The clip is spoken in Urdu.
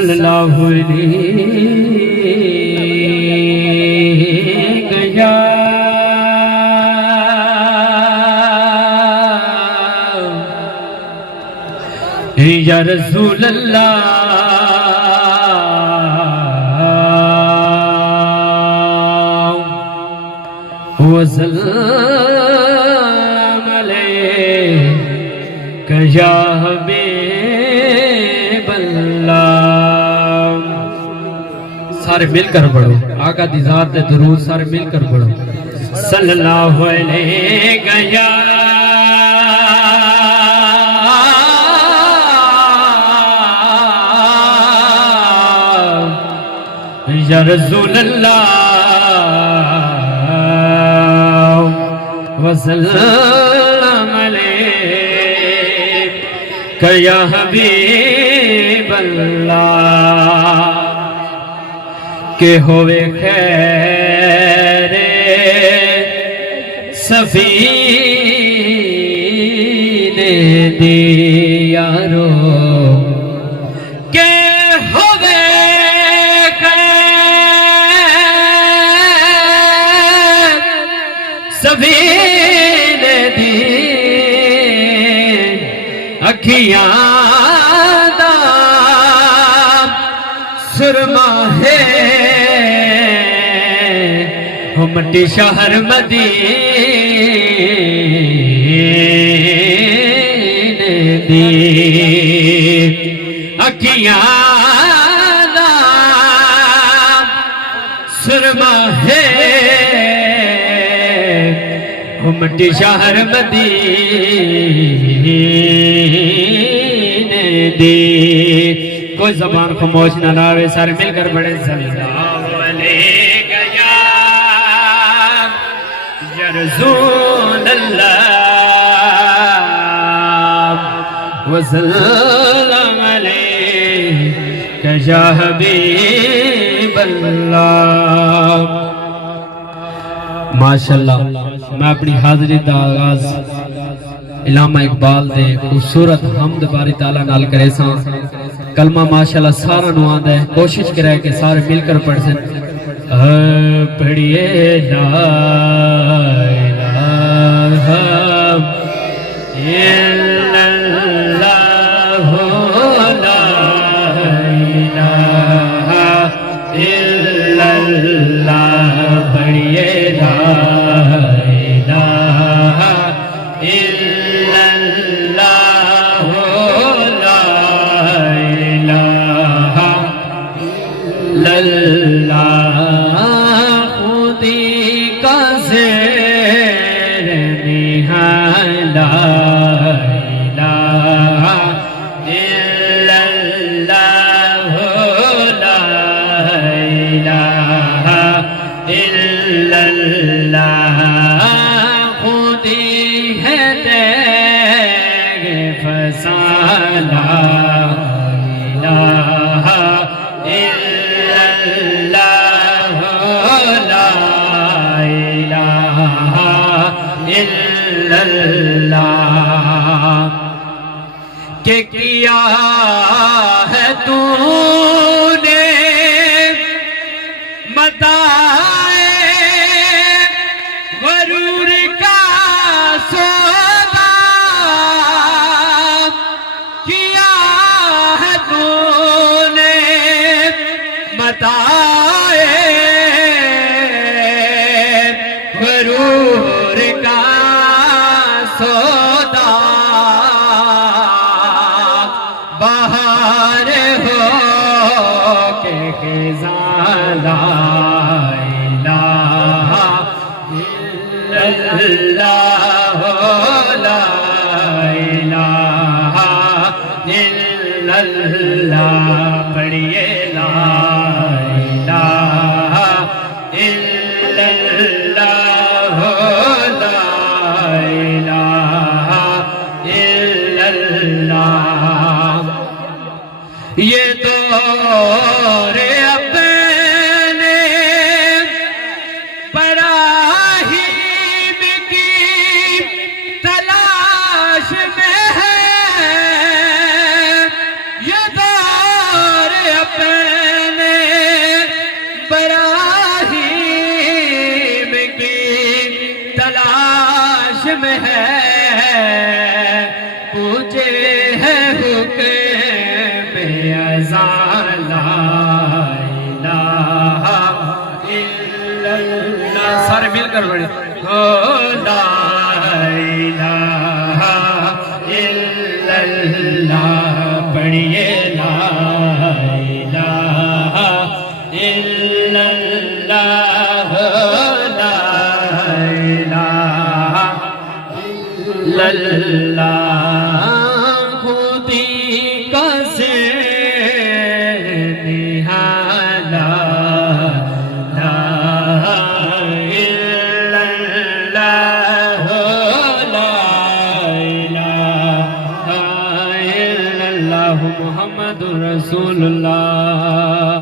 صلی اللہ علیہ یا رسول اللہ وسلم علیک یا حبیب اللہ۔ سارے مل کر پڑھو، آقا دی ذات دے درود سارے مل کر پڑھو۔ صلی اللہ علیہ یا رسول اللہ وسلم علیک یا حبیب اللہ۔ کہ ہوئے خیر سفینے دیارو، کہ ہوئے خیر سفینے دی اکھیاں دا سرما ہے، مٹی شہر مدینے دی اکھیاں دا سرما ہے، مٹی شہر مدینے دی۔ کوئی زبان خاموش نہ رہے، سارے مل کر بڑے صلی اللہ علیہ یا رسول اللہ وسلم علیک یا حبیب اللہ۔ ماشاءاللہ میں اپنی حاضری دا آغاز علامہ اقبال دے خوبصورت حمد باری تعالیٰ نال کرے ساں۔ کلمہ ماشاءاللہ سارا نوان دے، کوشش کرے کہ سارے مل کر پڑھ سن۔ پڑھئے لا الہ الا اللہ لا الہ الا اللہ، پڑھئے لا الہ الا اللہ لا الہ الا اللہ، خودی کا زیر نہاں لا الہ الا اللہ لا الہ الا اللہ، خودی ہے دیگ فسانہ لا الہ الا اللہ لا الہ الا اللہ۔ کہ کیا ہے تو نے متاعِ غرور کا سودا، کیا ہے تو نے متاعِ غرور کا سودا، بہار ہو کے خزاں لا الہ الا اللہ لا الہ الا اللہ، پڑھئے لا الہ الا اللہ لا الہ الا اللہ۔ یہ دور اپنے براہیم کی تلاش میں ہے، یہ دور پہنچے ہیں حکم اذان لا الہ الا اللہ سارے مل کر پڑھیں لا الہ الا اللہ پڑھیے لا الہ الا اللہ لا الہ الا اللہ خودی کا زین نہالا لا الہ الا اللہ لا الہ الا اللہ محمد رسول اللہ